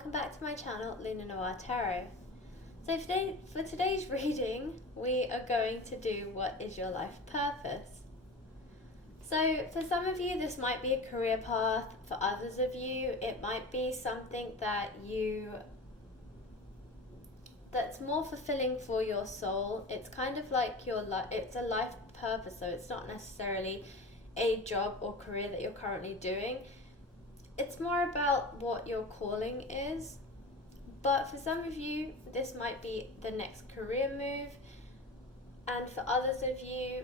welcome back to my channel, Luna Noir Tarot. So for today's reading, we are going to do what is your life purpose. So for some of you, this might be a career path. For others of you, it might be something that's more fulfilling for your soul. It's kind of like it's a life purpose, so it's not necessarily a job or career that you're currently doing. It's more about what your calling is. But for some of you, this might be the next career move. And for others of you,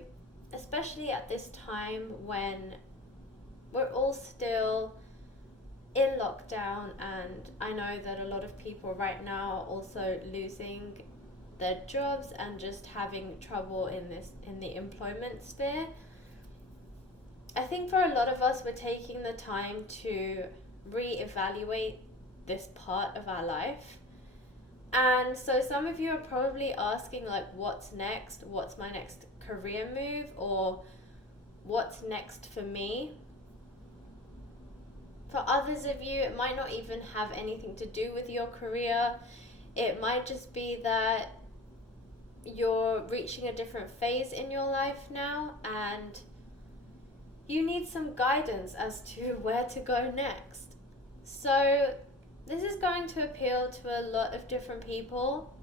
especially at this time when we're all still in lockdown, and I know that a lot of people right now are also losing their jobs and just having trouble in the employment sphere. I think for a lot of us, we're taking the time to reevaluate this part of our life. And so some of you are probably asking, like, what's next? What's my next career move? Or what's next for me? For others of you, it might not even have anything to do with your career. It might just be that you're reaching a different phase in your life now and you need some guidance as to where to go next. So this is going to appeal to a lot of different people.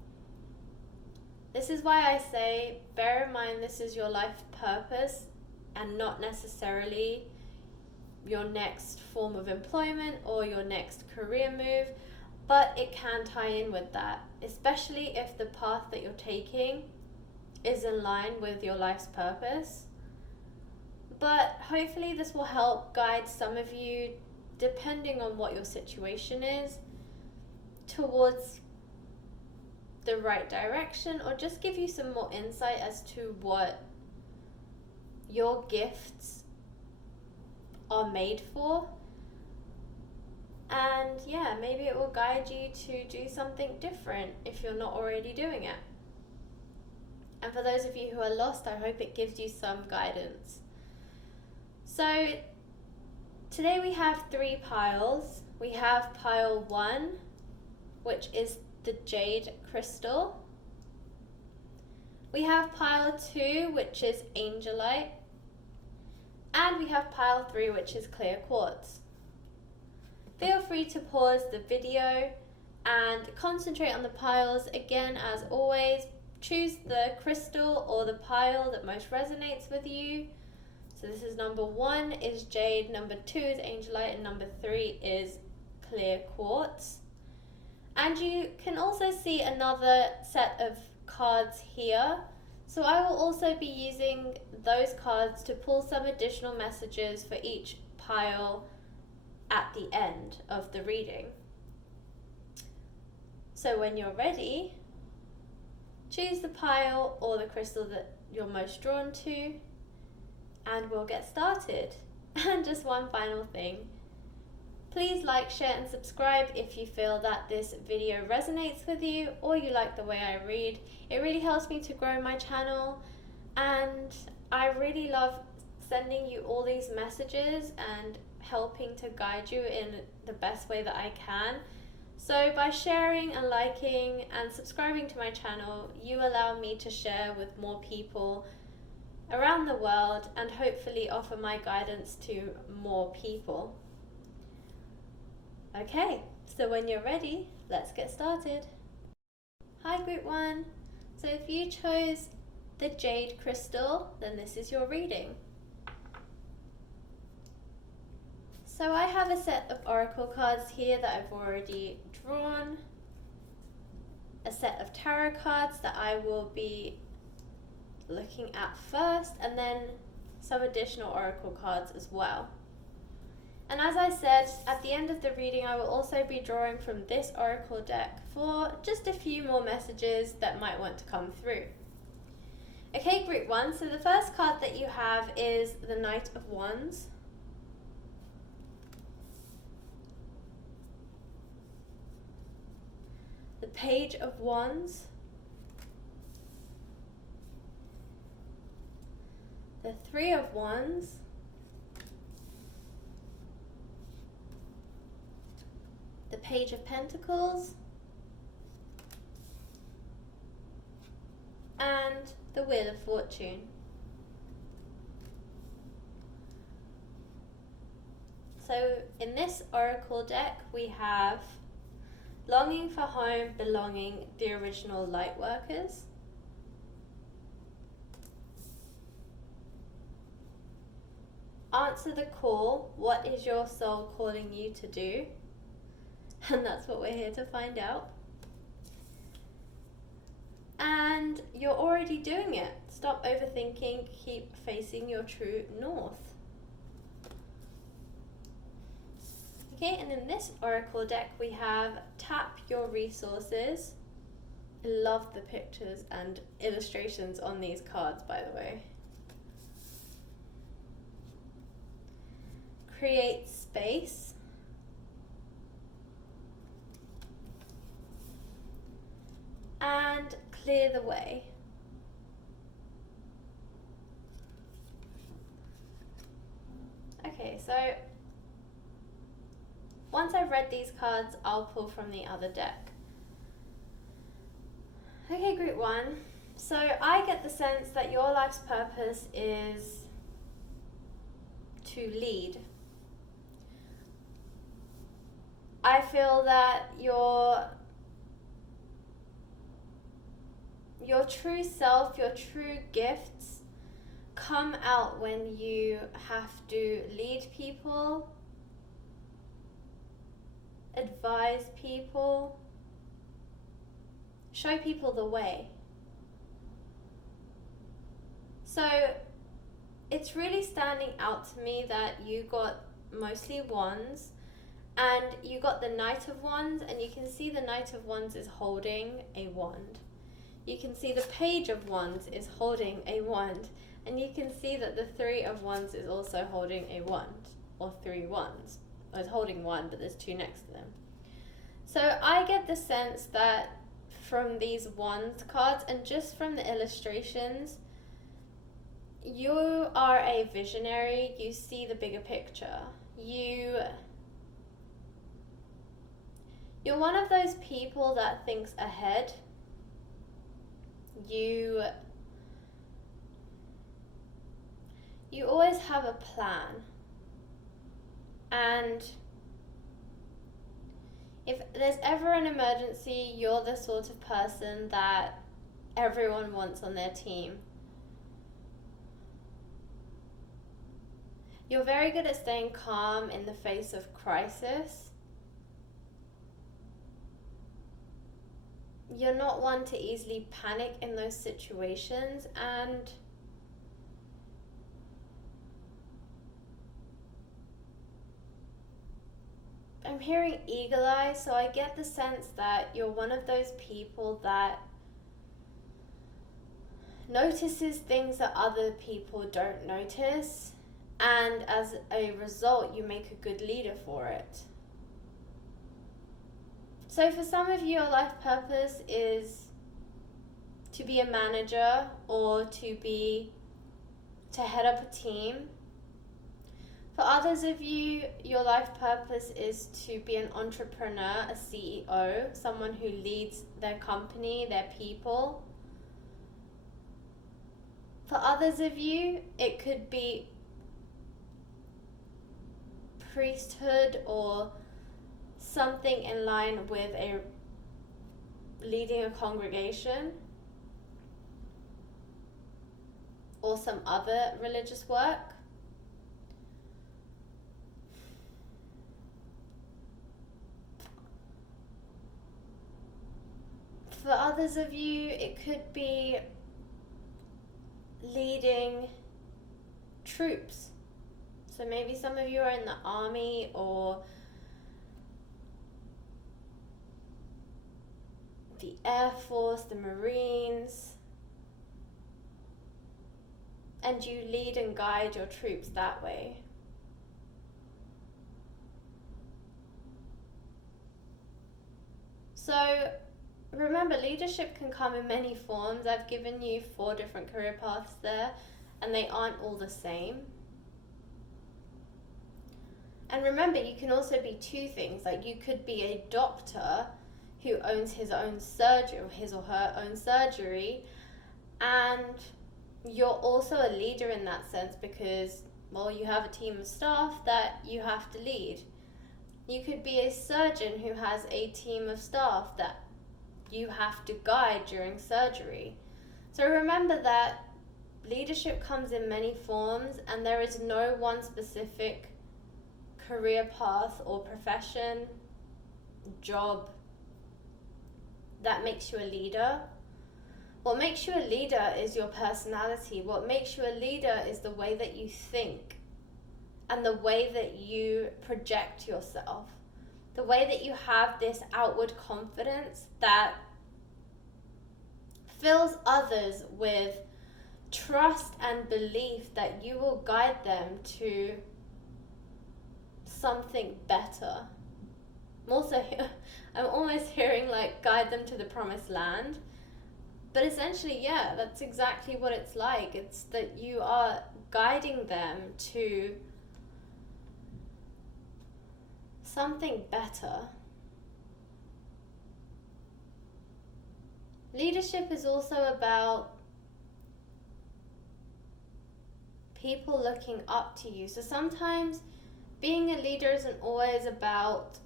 This is why I say, bear in mind, this is your life purpose and not necessarily your next form of employment or your next career move, but it can tie in with that, especially if the path that you're taking is in line with your life's purpose. But hopefully this will help guide some of you, depending on what your situation is, towards the right direction, or just give you some more insight as to what your gifts are made for. And yeah, maybe it will guide you to do something different if you're not already doing it. And for those of you who are lost, I hope it gives you some guidance. So today we have 3 piles. We have pile 1, which is the jade crystal. We have pile 2, which is angelite. And we have pile 3, which is clear quartz. Feel free to pause the video and concentrate on the piles. Again, as always, choose the crystal or the pile that most resonates with you. So this is number 1 is jade, number 2 is angelite, and number 3 is clear quartz. And you can also see another set of cards here. So I will also be using those cards to pull some additional messages for each pile at the end of the reading. So when you're ready, choose the pile or the crystal that you're most drawn to, and we'll get started. And just one final thing. Please like, share and subscribe if you feel that this video resonates with you or you like the way I read. It really helps me to grow my channel, and I really love sending you all these messages and helping to guide you in the best way that I can. So by sharing and liking and subscribing to my channel, you allow me to share with more people around the world and hopefully offer my guidance to more people. Okay, so when you're ready, let's get started. Hi Group 1. So if you chose the jade crystal, then this is your reading. So I have a set of oracle cards here that I've already drawn, a set of tarot cards that I will be looking at first, and then some additional oracle cards as well. And as I said, at the end of the reading, I will also be drawing from this oracle deck for just a few more messages that might want to come through. Okay, Group 1, so the first card that you have is the Knight of Wands. The Page of Wands. The Three of Wands. Page of Pentacles, and the Wheel of Fortune. So in this oracle deck we have longing for home, belonging, the original light workers. Answer the call, what is your soul calling you to do? And that's what we're here to find out. And you're already doing it. Stop overthinking, keep facing your true north. Okay, and in this oracle deck we have tap your resources. I love the pictures and illustrations on these cards, by the way. Create space. And clear the way. Okay, so once I've read these cards, I'll pull from the other deck. Okay, group 1. So I get the sense that your life's purpose is to lead. I feel that your true self, your true gifts come out when you have to lead people, advise people, show people the way. So it's really standing out to me that you got mostly wands, and you got the Knight of Wands, and you can see the Knight of Wands is holding a wand. You can see the Page of Wands is holding a wand, and you can see that the Three of Wands is also holding a wand, or 3 wands. I was holding one, but there's 2 next to them. So I get the sense that from these wands cards, and just from the illustrations, you are a visionary. You see the bigger picture. You're one of those people that thinks ahead. You always have a plan. And if there's ever an emergency, you're the sort of person that everyone wants on their team. You're very good at staying calm in the face of crisis. You're not one to easily panic in those situations, and I'm hearing eagle eye, so I get the sense that you're one of those people that notices things that other people don't notice, and as a result you make a good leader for it. So for some of you, your life purpose is to be a manager or to head up a team. For others of you, your life purpose is to be an entrepreneur, a CEO, someone who leads their company, their people. For others of you, it could be priesthood or something in line with leading a congregation or some other religious work. For others of you, it could be leading troops. So maybe some of you are in the army or the Air Force, the Marines, and you lead and guide your troops that way. So remember, leadership can come in many forms. I've given you 4 different career paths there, and they aren't all the same. And remember, you can also be two things. Like, you could be a doctor who owns his own surgery, or his or her own surgery, and you're also a leader in that sense because, well, you have a team of staff that you have to lead. You could be a surgeon who has a team of staff that you have to guide during surgery. So remember that leadership comes in many forms, and there is no one specific career path or profession, job that makes you a leader. What makes you a leader is your personality. What makes you a leader is the way that you think and the way that you project yourself. The way that you have this outward confidence that fills others with trust and belief that you will guide them to something better. I'm almost hearing like guide them to the promised land. But essentially, yeah, that's exactly what it's like. It's that you are guiding them to something better. Leadership is also about people looking up to you. So sometimes being a leader isn't always about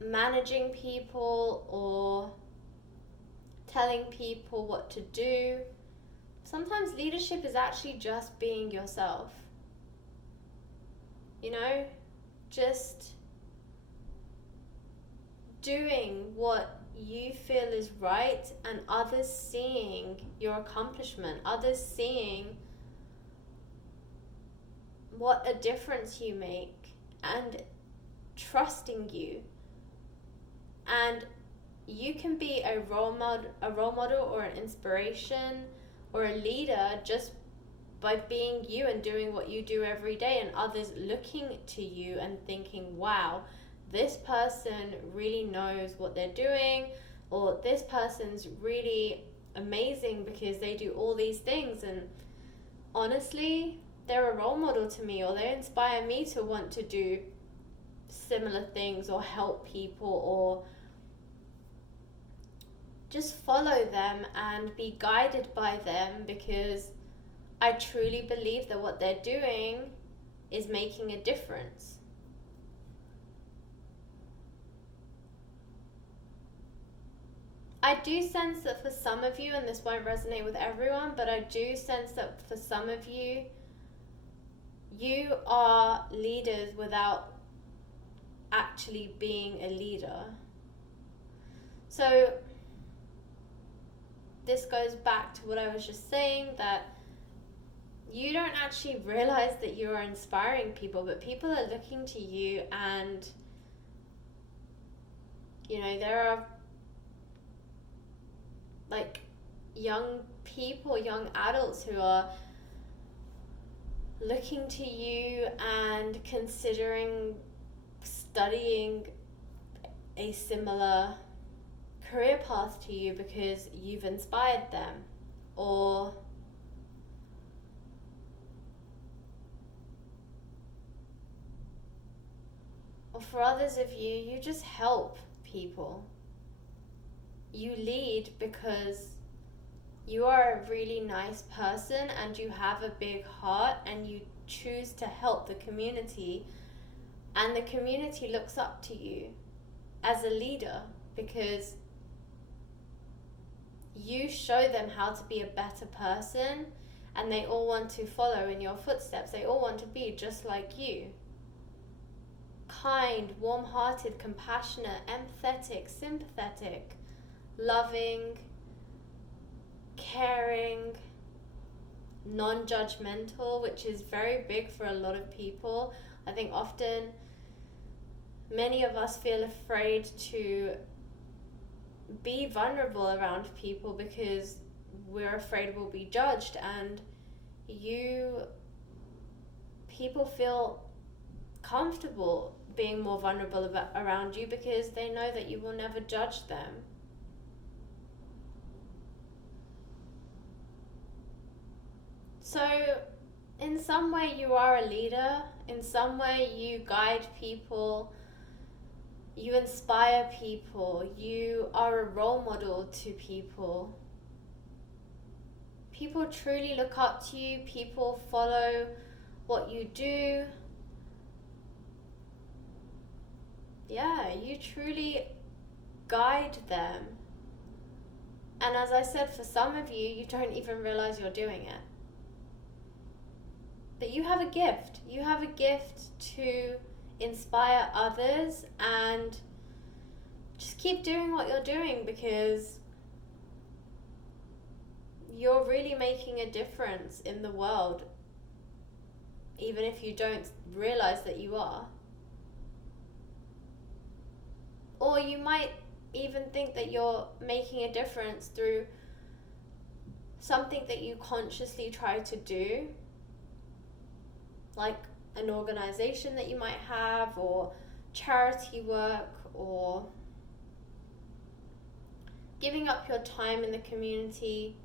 managing people or telling people what to do. Sometimes leadership is actually just being yourself. You know, just doing what you feel is right, and others seeing your accomplishment, others seeing what a difference you make and trusting you. And you can be a role model or an inspiration or a leader just by being you and doing what you do every day, and others looking to you and thinking, wow, this person really knows what they're doing, or this person's really amazing because they do all these things, and honestly, they're a role model to me, or they inspire me to want to do similar things or help people or just follow them and be guided by them, because I truly believe that what they're doing is making a difference. I do sense that for some of you, and this won't resonate with everyone, but I do sense that for some of you, you are leaders without actually being a leader. So this goes back to what I was just saying, that you don't actually realize that you are inspiring people, but people are looking to you, and you know, there are like young people, young adults who are looking to you and considering studying a similar career path to you because you've inspired them. Or for others of you, you just help people. You lead because you are a really nice person and you have a big heart and you choose to help the community, and the community looks up to you as a leader because you show them how to be a better person, and they all want to follow in your footsteps. They all want to be just like you. Kind, warm-hearted, compassionate, empathetic, sympathetic, loving, caring, non-judgmental, which is very big for a lot of people. I think often many of us feel afraid to be vulnerable around people because we're afraid we'll be judged, and people feel comfortable being more vulnerable around you because they know that you will never judge them. So in some way you are a leader, in some way you guide people, you inspire people, you are a role model to people. People truly look up to you, people follow what you do. Yeah, you truly guide them. And as I said, for some of you, you don't even realize you're doing it. But you have a gift. You have a gift to inspire others, and just keep doing what you're doing, because you're really making a difference in the world, even if you don't realize that you are. Or you might even think that you're making a difference through something that you consciously try to do, like an organization that you might have, or charity work, or giving up your time in the community,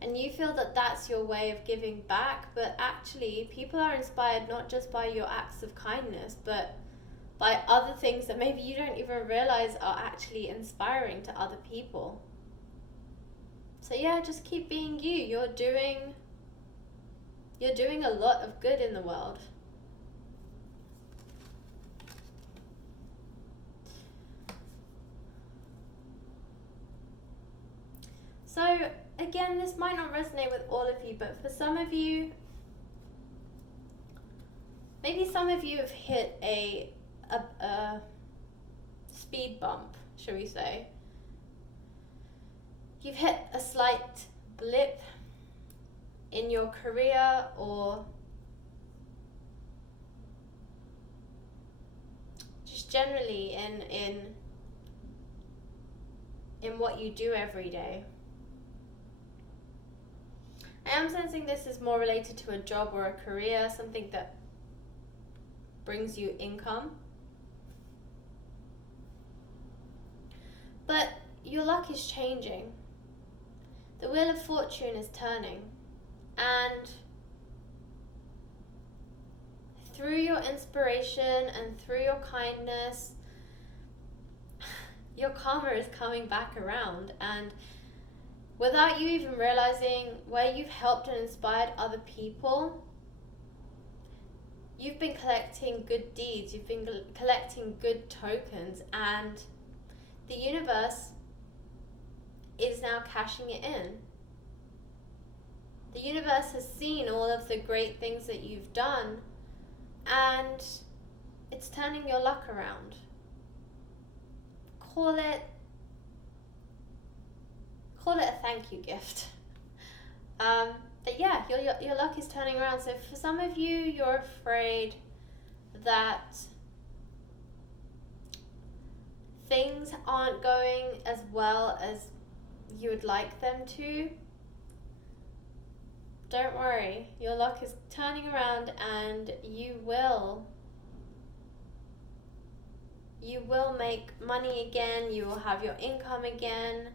and you feel that that's your way of giving back. But actually, people are inspired not just by your acts of kindness, but by other things that maybe you don't even realize are actually inspiring to other people. So yeah, just keep being you. You're doing a lot of good in the world. So again, this might not resonate with all of you, but for some of you, maybe some of you have hit a speed bump, shall we say. You've hit a slight blip in your career, or just generally in what you do every day. I am sensing this is more related to a job or a career, something that brings you income. But your luck is changing. The wheel of fortune is turning. And through your inspiration and through your kindness, your karma is coming back around. And without you even realizing, where you've helped and inspired other people, you've been collecting good deeds, you've been collecting good tokens, and the universe is now cashing it in. The universe has seen all of the great things that you've done, and it's turning your luck around. Call it a thank you gift. But yeah, your luck is turning around. So for some of you, you're afraid that things aren't going as well as you would like them to. Don't worry, your luck is turning around, and you will make money again, you will have your income again.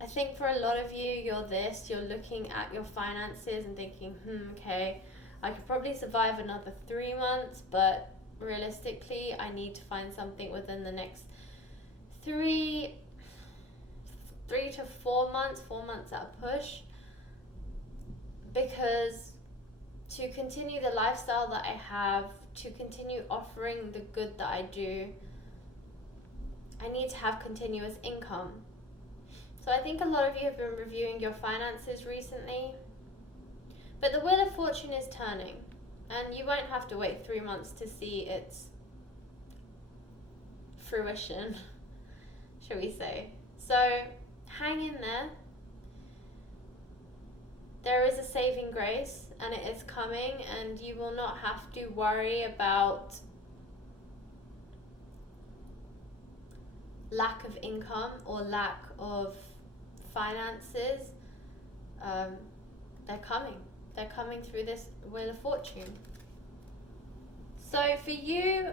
I think for a lot of you, you're looking at your finances and thinking, okay, I could probably survive another 3 months, but realistically, I need to find something within the next 3 to 4 months, 4 months at a push, because to continue the lifestyle that I have, to continue offering the good that I do, I need to have continuous income. So I think a lot of you have been reviewing your finances recently, but the wheel of fortune is turning, and you won't have to wait 3 months to see its fruition, shall we say. So hang in there. There is a saving grace, and it is coming, and you will not have to worry about lack of income or lack of finances. They're coming through this wheel of fortune. So for you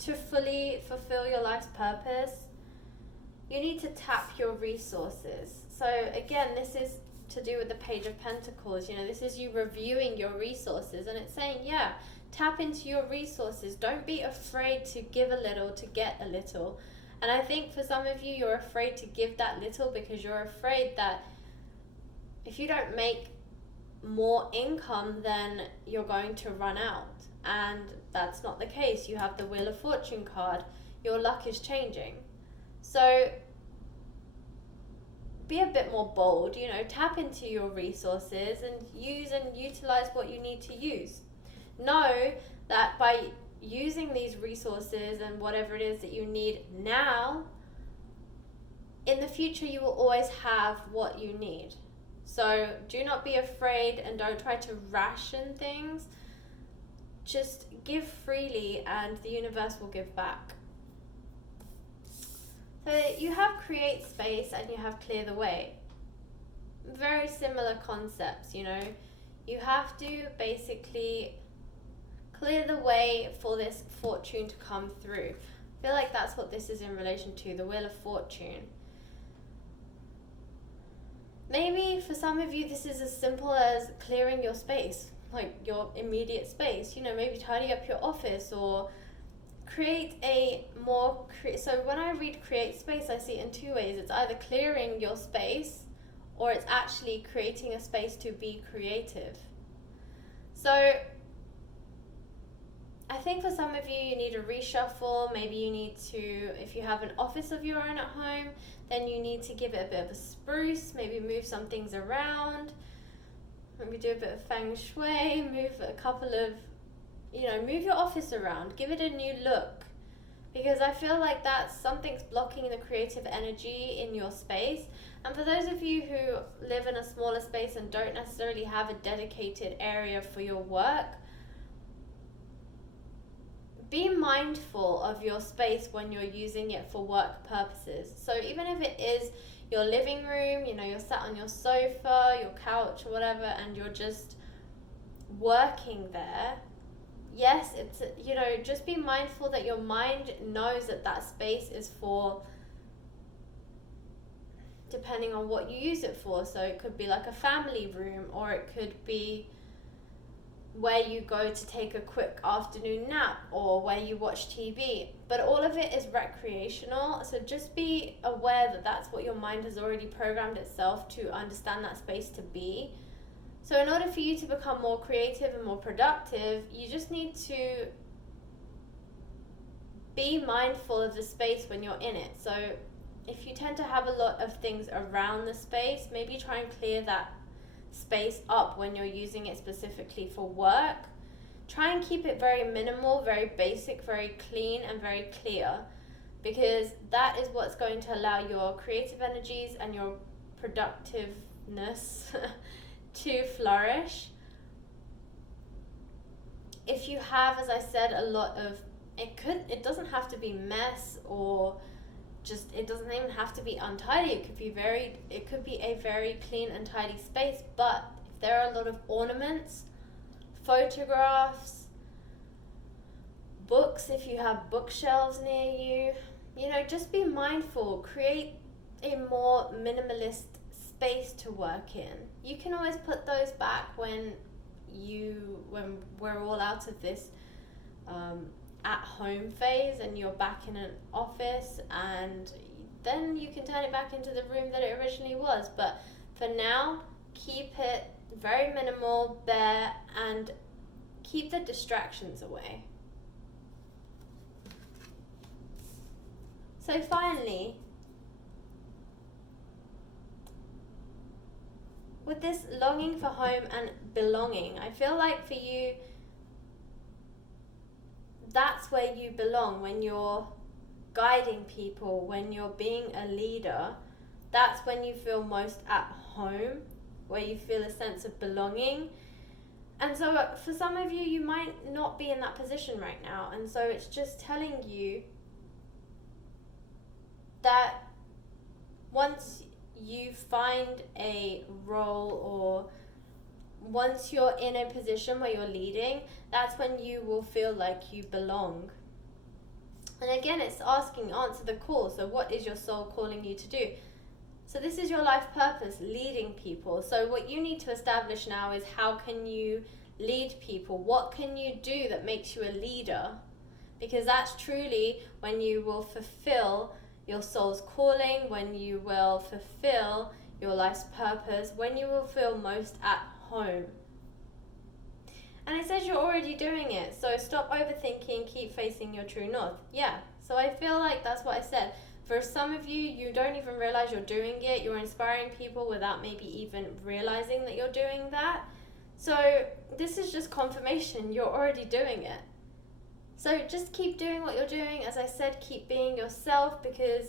to fully fulfill your life's purpose, you need to tap your resources. So again, this is to do with the Page of Pentacles. You know, this is you reviewing your resources, and it's saying, yeah, tap into your resources. Don't be afraid to give a little to get a little. And I think for some of you, you're afraid to give that little because you're afraid that if you don't make more income, then you're going to run out. And that's not the case. You have the Wheel of Fortune card. Your luck is changing. So be a bit more bold, you know, tap into your resources and use and utilize what you need to use. Know that by using these resources and whatever it is that you need now, in the future you will always have what you need. So do not be afraid and don't try to ration things. Just give freely and the universe will give back. So you have create space and you have clear the way. Very similar concepts, you know. You have to basically clear the way for this fortune to come through. I feel like that's what this is in relation to, the Wheel of Fortune. Maybe for some of you this is as simple as clearing your space, like your immediate space. You know, maybe tidy up your office or create a more so when I read create space, I see it in two ways. It's either clearing your space or it's actually creating a space to be creative. So I think for some of you, you need a reshuffle. Maybe you need to, if you have an office of your own at home, then you need to give it a bit of a spruce, maybe move some things around, maybe do a bit of feng shui, move a couple of, you know, move your office around, give it a new look. Because I feel like that's something's blocking the creative energy in your space. And for those of you who live in a smaller space and don't necessarily have a dedicated area for your work, be mindful of your space when you're using it for work purposes. So even if it is your living room, you know, you're sat on your sofa, your couch, or whatever, and you're just working there, yes, it's, you know, just be mindful that your mind knows that that space is for, depending on what you use it for. So it could be like a family room, or it could be where you go to take a quick afternoon nap, or where you watch TV. But all of it is recreational, so just be aware that that's what your mind has already programmed itself to understand that space to be. So in order for you to become more creative and more productive, you just need to be mindful of the space when you're in it. So if you tend to have a lot of things around the space, maybe try and clear that space up when you're using it specifically for work. Try and keep it very minimal, very basic, very clean, and very clear, because that is what's going to allow your creative energies and your productiveness to flourish. If you have, as I said, a lot of, it doesn't have to be mess, or just, it doesn't even have to be untidy. It could be a very clean and tidy space. But if there are a lot of ornaments, photographs, books, if you have bookshelves near you, you know, just be mindful. Create a more minimalist space to work in. You can always put those back when we're all out of this at home phase and you're back in an office, and then you can turn it back into the room that it originally was. But for now, keep it very minimal, bare, and keep the distractions away. So finally, with this longing for home and belonging, I feel like for you, that's where you belong. When you're guiding people, when you're being a leader, that's when you feel most at home, where you feel a sense of belonging. And so for some of you, you might not be in that position right now, and so it's just telling you that once you find a role, or once you're in a position where you're leading, that's when you will feel like you belong. And again, it's asking, answer the call. So what is your soul calling you to do? So this is your life purpose, leading people. So what you need to establish now is how can you lead people? What can you do that makes you a leader? Because that's truly when you will fulfill your soul's calling, when you will fulfill your life's purpose, when you will feel most at home. And it says you're already doing it. So stop overthinking, keep facing your true north. Yeah, so I feel like that's what I said. For some of you, you don't even realize you're doing it. You're inspiring people without maybe even realizing that you're doing that. So this is just confirmation. You're already doing it. So just keep doing what you're doing. As I said, keep being yourself, because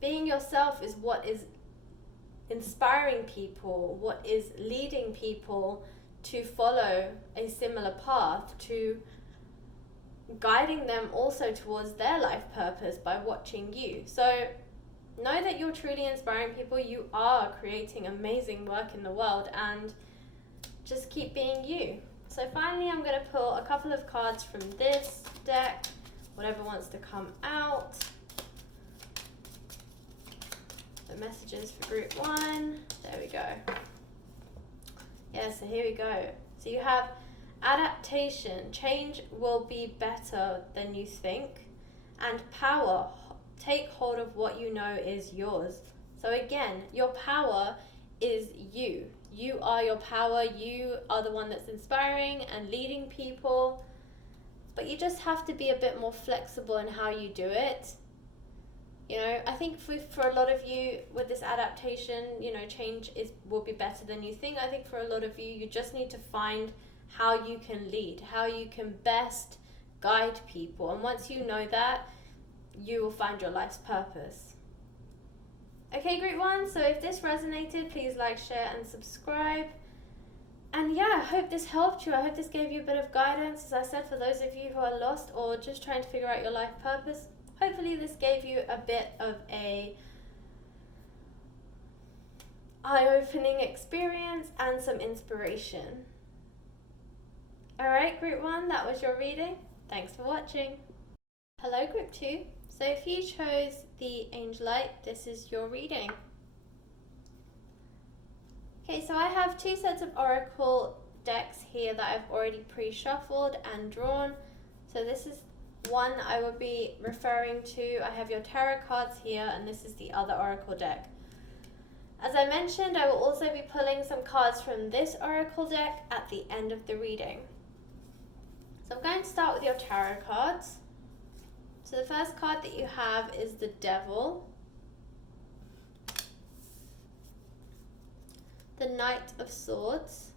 being yourself is what is inspiring people, what is leading people to follow a similar path, to guiding them also towards their life purpose by watching you. So know that you're truly inspiring people. You are creating amazing work in the world, and just keep being you. So finally, I'm going to pull a couple of cards from this deck, whatever wants to come out. The messages for group 1. There we go. Yeah, so here we go. So you have adaptation. Change will be better than you think. And power. Take hold of what you know is yours. So again, your power is you. You are your power. You are the one that's inspiring and leading people. But you just have to be a bit more flexible in how you do it. You know, I think for a lot of you with this adaptation, you know, change will be better than you think. I think for a lot of you, you just need to find how you can lead, how you can best guide people. And once you know that, you will find your life's purpose. Okay, group 1, so if this resonated, please like, share, and subscribe. And yeah, I hope this helped you. I hope this gave you a bit of guidance. As I said, for those of you who are lost or just trying to figure out your life purpose, hopefully this gave you a bit of a eye-opening experience and some inspiration. Alright, group 1, that was your reading. Thanks for watching. Hello, group 2. So if you chose the Angelite, this is your reading. Okay, so I have 2 sets of oracle decks here that I've already pre-shuffled and drawn. So this is one I will be referring to. I have your tarot cards here, and this is the other oracle deck. As I mentioned, I will also be pulling some cards from this oracle deck at the end of the reading. So I'm going to start with your tarot cards. So the first card that you have is the Devil, the Knight of Swords,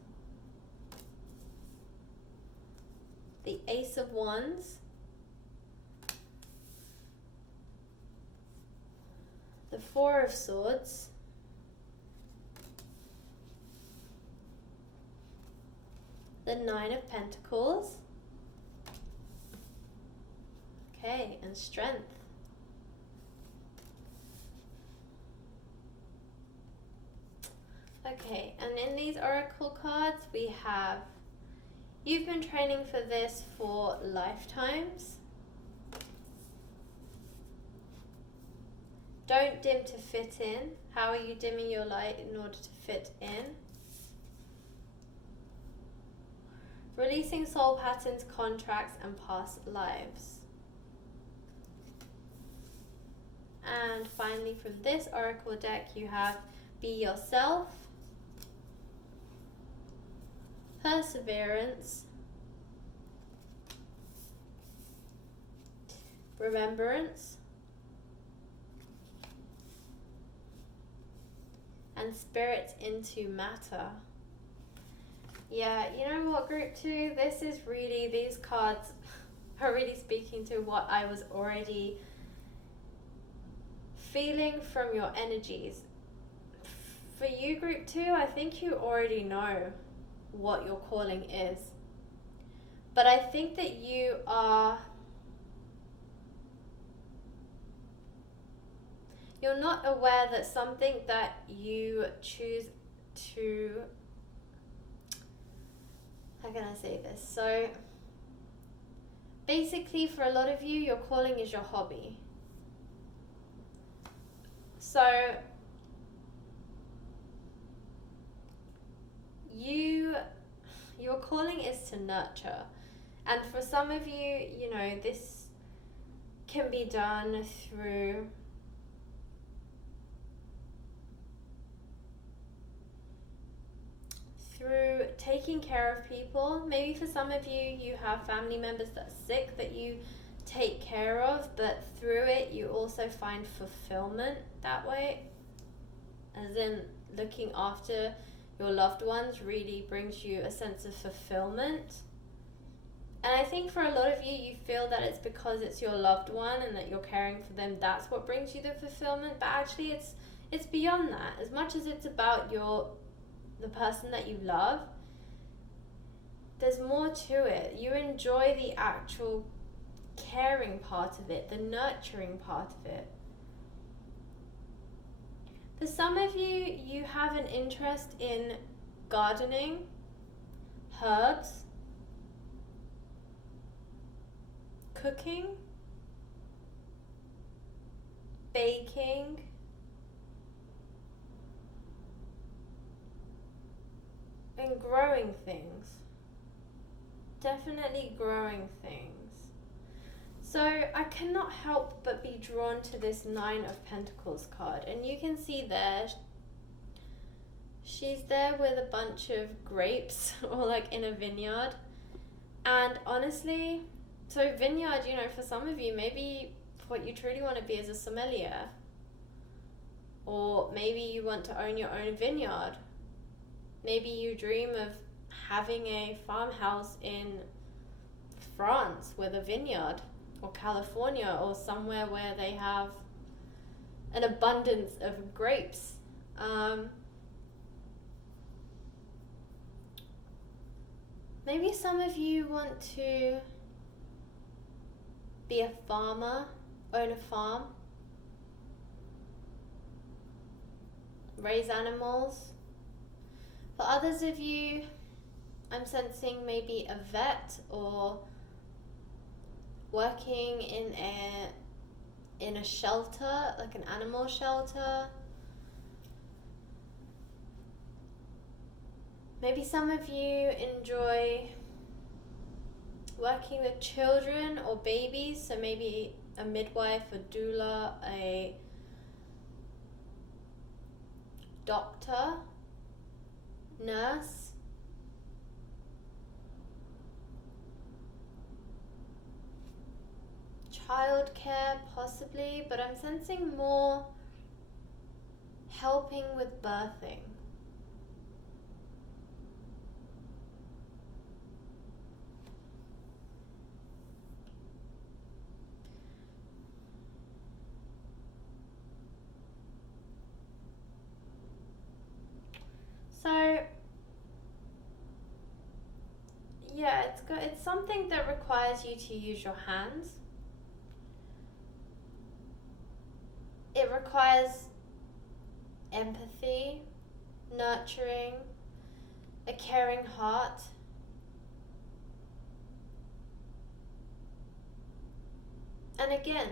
the Ace of Wands, the Four of Swords, the Nine of Pentacles, okay, and Strength. Okay, and in these oracle cards we have, you've been training for this for lifetimes. Don't dim to fit in. How are you dimming your light in order to fit in? Releasing soul patterns, contracts, and past lives. And finally, from this oracle deck, you have Be Yourself, Perseverance, Remembrance, and Spirit into Matter. Yeah, you know what, group 2, this is really, these cards are really speaking to what I was already feeling from your energies. For you, group 2, I think you already know what your calling is. But I think that you're not aware that something that you choose to, how can I say this? So basically, for a lot of you, your calling is your hobby. So your calling is to nurture. And for some of you, this can be done through taking care of people. Maybe for some of you, you have family members that are sick that you take care of, but through it you also find fulfillment that way. As in, looking after your loved ones really brings you a sense of fulfillment. And I think for a lot of you, you feel that it's because it's your loved one and that you're caring for them, that's what brings you the fulfillment. But actually it's beyond that. As much as it's about the person that you love, there's more to it. You enjoy the actual caring part of it, the nurturing part of it. For some of you, you have an interest in gardening, herbs, cooking, baking, and growing things. Definitely growing things. So I cannot help but be drawn to this 9 of Pentacles card. And you can see there, she's there with a bunch of grapes or like in a vineyard. And honestly, so vineyard, for some of you, maybe what you truly want to be is a sommelier. Or maybe you want to own your own vineyard. Maybe you dream of having a farmhouse in France with a vineyard, or California, or somewhere where they have an abundance of grapes. Maybe some of you want to be a farmer, own a farm, raise animals. For others of you, I'm sensing maybe a vet or working in a shelter, like an animal shelter. Maybe some of you enjoy working with children or babies, so maybe a midwife, a doula, a doctor, nurse. Childcare possibly, but I'm sensing more helping with birthing. So yeah, it's something that requires you to use your hands. It requires empathy, nurturing, a caring heart. And again,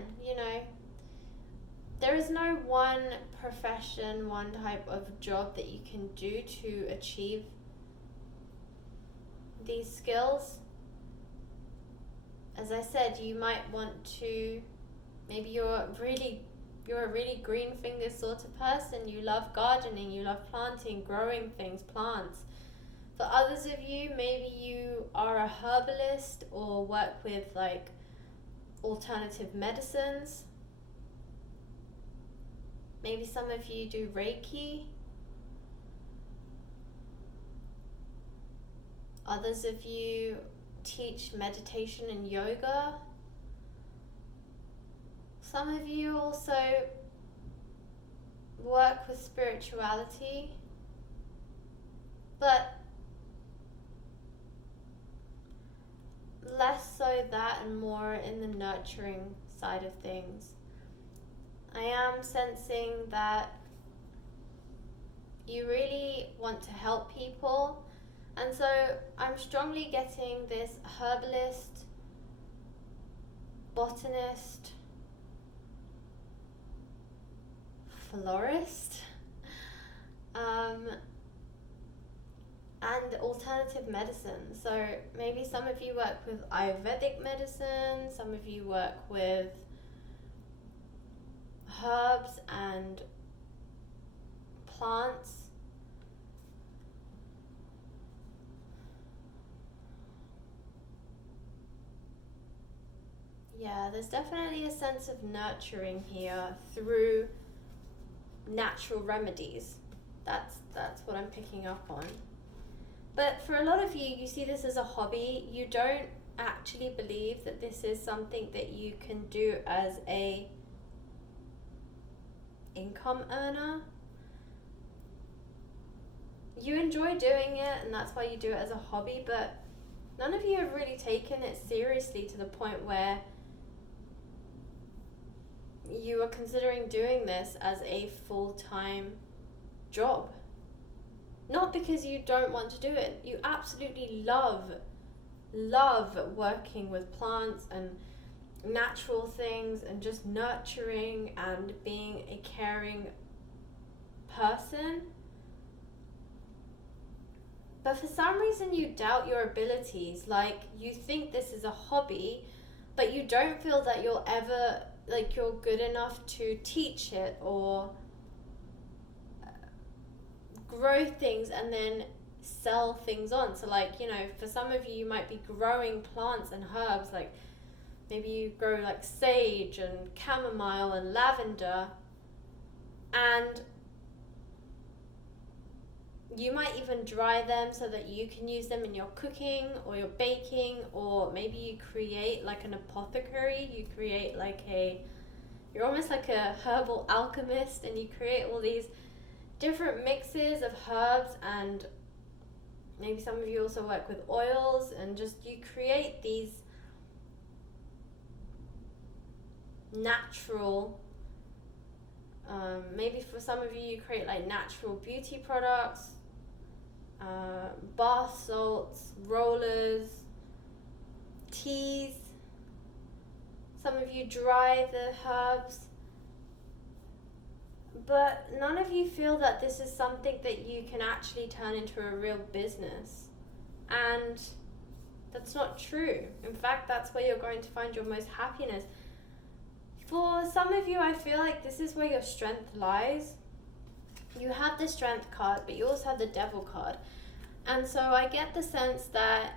there is no one profession, one type of job that you can do to achieve these skills. As I said, you might want to, maybe you're a really green finger sort of person. You love gardening, you love planting, growing things, plants. For others of you, maybe you are a herbalist or work with like alternative medicines. Maybe some of you do Reiki. Others of you teach meditation and yoga. Some of you also work with spirituality, but less so that and more in the nurturing side of things. I am sensing that you really want to help people, and so I'm strongly getting this herbalist, botanist, florist, and alternative medicine. So maybe some of you work with Ayurvedic medicine, some of you work with herbs and plants. Yeah, there's definitely a sense of nurturing here through natural remedies. That's what I'm picking up on. But for a lot of you, you see this as a hobby. You don't actually believe that this is something that you can do as a income earner. You enjoy doing it, and that's why you do it as a hobby, but none of you have really taken it seriously to the point where you are considering doing this as a full-time job. Not because you don't want to do it. You absolutely love working with plants and natural things and just nurturing and being a caring person. But for some reason you doubt your abilities. Like, you think this is a hobby, but you don't feel that you'll ever, like, you're good enough to teach it or grow things and then sell things on. So, like, you know, for some of you, you might be growing plants and herbs, like maybe you grow like sage and chamomile and lavender, and you might even dry them so that you can use them in your cooking or your baking, or maybe you create like an apothecary. You create like you're almost like a herbal alchemist, and you create all these different mixes of herbs, and maybe some of you also work with oils, and just you create these natural, maybe for some of you create like natural beauty products, bath salts, rollers, teas. Some of you dry the herbs. But none of you feel that this is something that you can actually turn into a real business. And that's not true. In fact, that's where you're going to find your most happiness. For some of you, I feel like this is where your strength lies. You have the strength card, but you also have the devil card. And so I get the sense that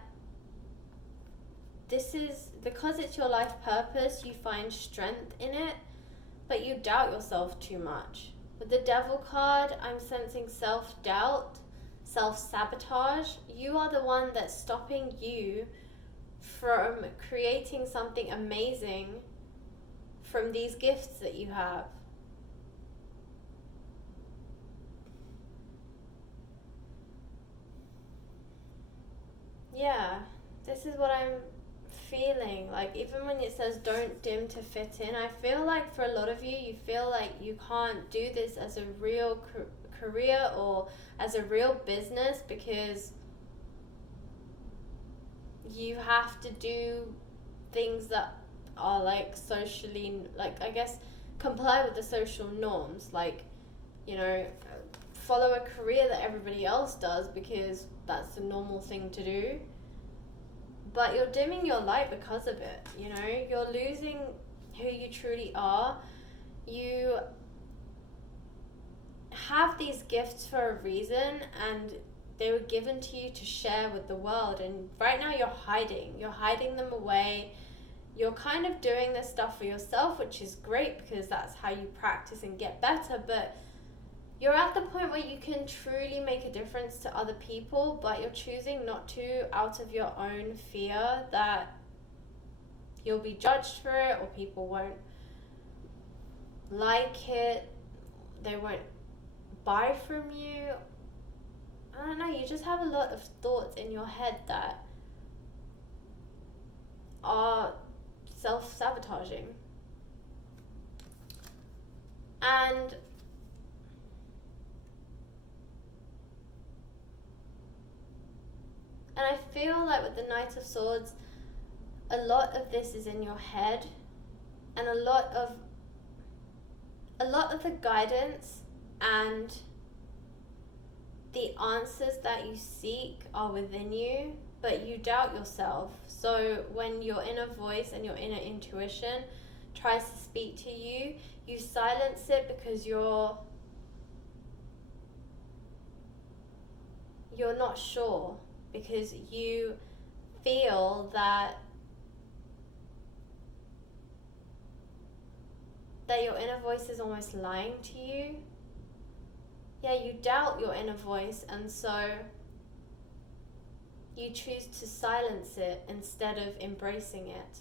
this is, because it's your life purpose, you find strength in it, but you doubt yourself too much. With the devil card, I'm sensing self-doubt, self-sabotage. You are the one that's stopping you from creating something amazing from these gifts that you have. Yeah, this is what I'm feeling. Like, even when it says don't dim to fit in, I feel like for a lot of you, you feel like you can't do this as a real career or as a real business, because you have to do things that are like socially, like, I guess, comply with the social norms, like, you know, follow a career that everybody else does because that's the normal thing to do. But you're dimming your light because of it, you know? You're losing who you truly are. You have these gifts for a reason, and they were given to you to share with the world. And right now you're hiding them away. You're kind of doing this stuff for yourself, which is great because that's how you practice and get better. But you're at the point where you can truly make a difference to other people, but you're choosing not to out of your own fear that you'll be judged for it, or people won't like it, they won't buy from you. I don't know, you just have a lot of thoughts in your head that are self-sabotaging. And I feel like with the Knight of Swords, a lot of this is in your head, and a lot of the guidance and the answers that you seek are within you, but you doubt yourself. So when your inner voice and your inner intuition tries to speak to you, you silence it because you're not sure, because you feel that your inner voice is almost lying to you. Yeah, you doubt your inner voice, and so you choose to silence it instead of embracing it.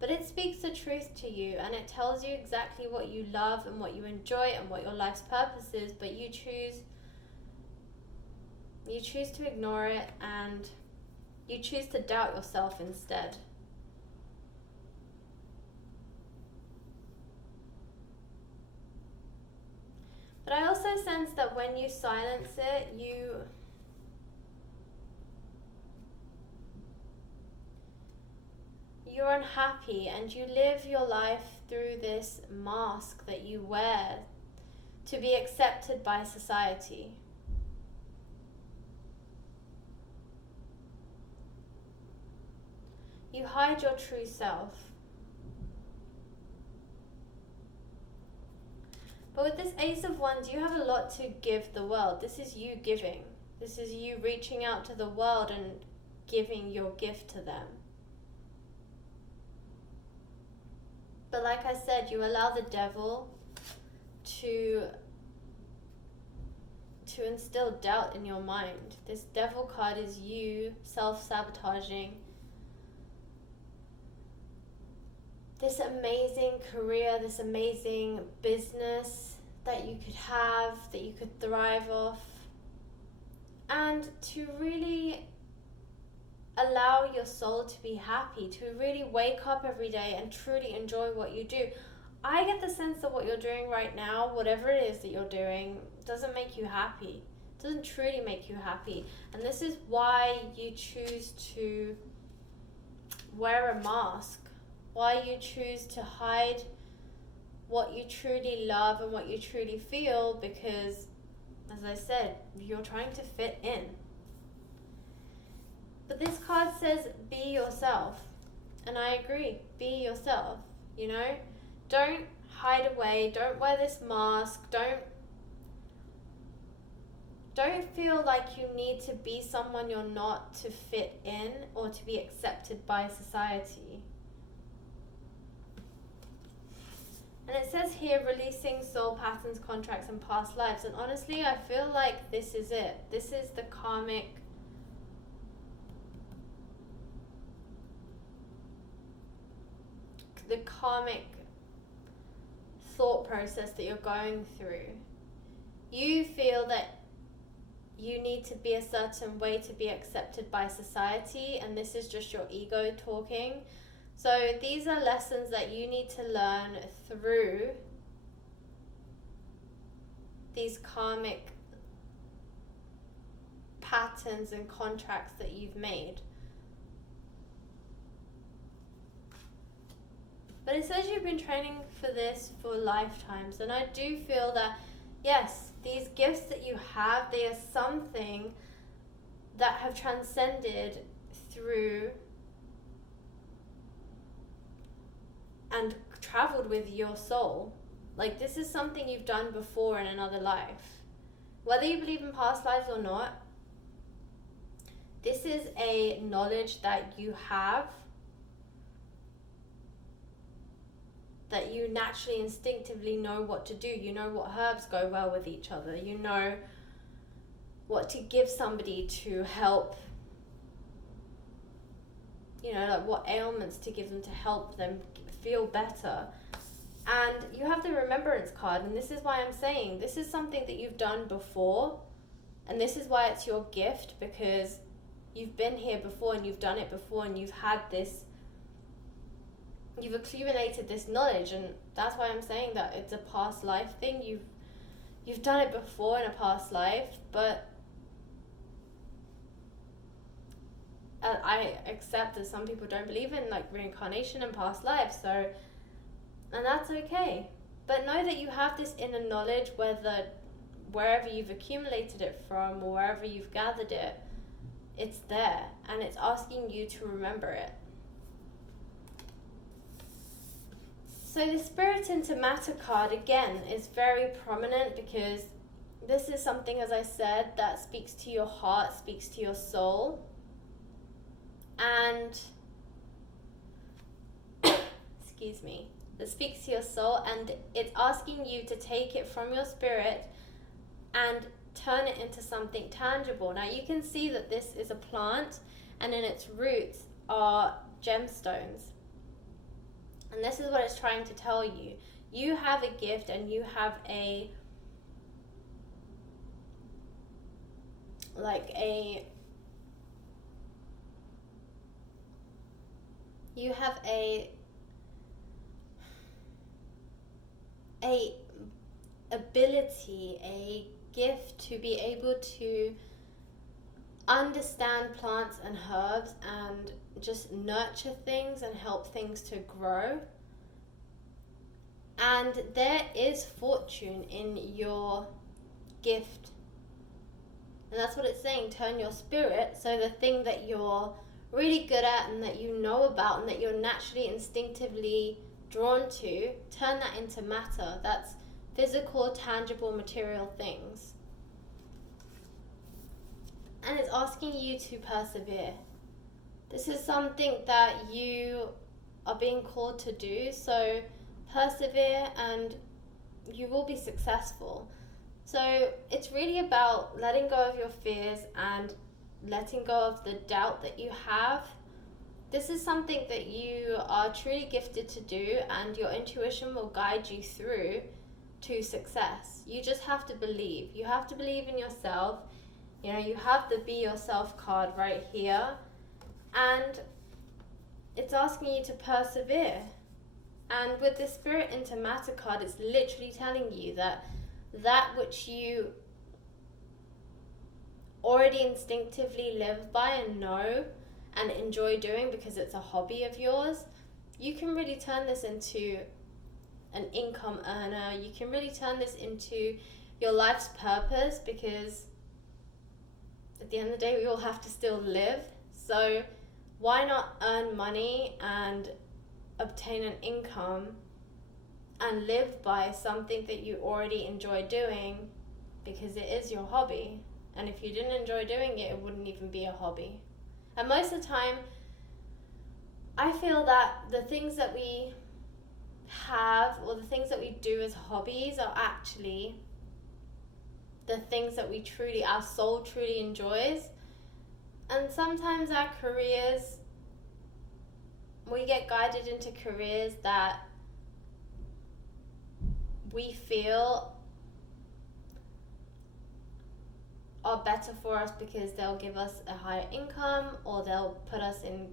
But it speaks the truth to you, and it tells you exactly what you love and what you enjoy and what your life's purpose is, but you choose to ignore it, and you choose to doubt yourself instead. But I also sense that when you silence it, you're unhappy, and you live your life through this mask that you wear to be accepted by society. You hide your true self. But with this Ace of Wands, you have a lot to give the world. This is you giving. This is you reaching out to the world and giving your gift to them. But like I said, you allow the devil to instill doubt in your mind. This devil card is you self-sabotaging this amazing career, this amazing business that you could have, that you could thrive off, and to really allow your soul to be happy, to really wake up every day and truly enjoy what you do. I get the sense that what you're doing right now, whatever it is that you're doing, doesn't make you happy. It doesn't truly make you happy. And this is why you choose to wear a mask, why you choose to hide what you truly love and what you truly feel, because, as I said, you're trying to fit in. But this card says, be yourself. And I agree, be yourself, you know? Don't hide away, don't wear this mask, don't feel like you need to be someone you're not to fit in or to be accepted by society. And it says here, releasing soul patterns, contracts, and past lives. And honestly, I feel like this is it. This is the karmic thought process that you're going through. You feel that you need to be a certain way to be accepted by society, and this is just your ego talking. So these are lessons that you need to learn through these karmic patterns and contracts that you've made. But it says you've been training for this for lifetimes, and I do feel that, yes, these gifts that you have, they are something that have transcended through and traveled with your soul. Like, this is something you've done before in another life. Whether you believe in past lives or not, this is a knowledge that you have, that you naturally, instinctively know what to do. You know what herbs go well with each other. You know what to give somebody to help, you know, like what ailments to give them to help them feel better. And you have the remembrance card, and this is why I'm saying this is something that you've done before, and this is why it's your gift, because you've been here before and you've done it before, and you've had this, you've accumulated this knowledge. And that's why I'm saying that it's a past life thing. You've done it before in a past life, but I accept that some people don't believe in like reincarnation and past lives, so, and that's okay. But know that you have this inner knowledge, whether wherever you've accumulated it from or wherever you've gathered it, it's there and it's asking you to remember it. So the Spirit into Matter card, again, is very prominent because this is something, as I said, that speaks to your heart, speaks to your soul. And, excuse me, that speaks to your soul, and it's asking you to take it from your spirit and turn it into something tangible. Now you can see that this is a plant, and in its roots are gemstones. And this is what it's trying to tell you. You have a gift and you have a ability, a gift to be able to understand plants and herbs and just nurture things and help things to grow. And there is fortune in your gift. And that's what it's saying. Turn your spirit, so the thing that you're really good at and that you know about and that you're naturally instinctively drawn to, turn that into matter. That's physical, tangible, material things. And it's asking you to persevere. This is something that you are being called to do, so persevere and you will be successful. So it's really about letting go of your fears and letting go of the doubt that you have. This is something that you are truly gifted to do, and your intuition will guide you through to success. You just have to believe. You have to believe in yourself. You know, you have the Be Yourself card right here, and it's asking you to persevere. And with the Spirit into Matter card, it's literally telling you that which you already instinctively live by and know and enjoy doing because it's a hobby of yours, you can really turn this into an income earner. You can really turn this into your life's purpose, because at the end of the day, we all have to still live. So why not earn money and obtain an income and live by something that you already enjoy doing, because it is your hobby. And if you didn't enjoy doing it, it wouldn't even be a hobby. And most of the time, I feel that the things that we have or the things that we do as hobbies are actually the things that our soul truly enjoys. And sometimes our careers, we get guided into careers that we feel are better for us because they'll give us a higher income, or they'll put us in,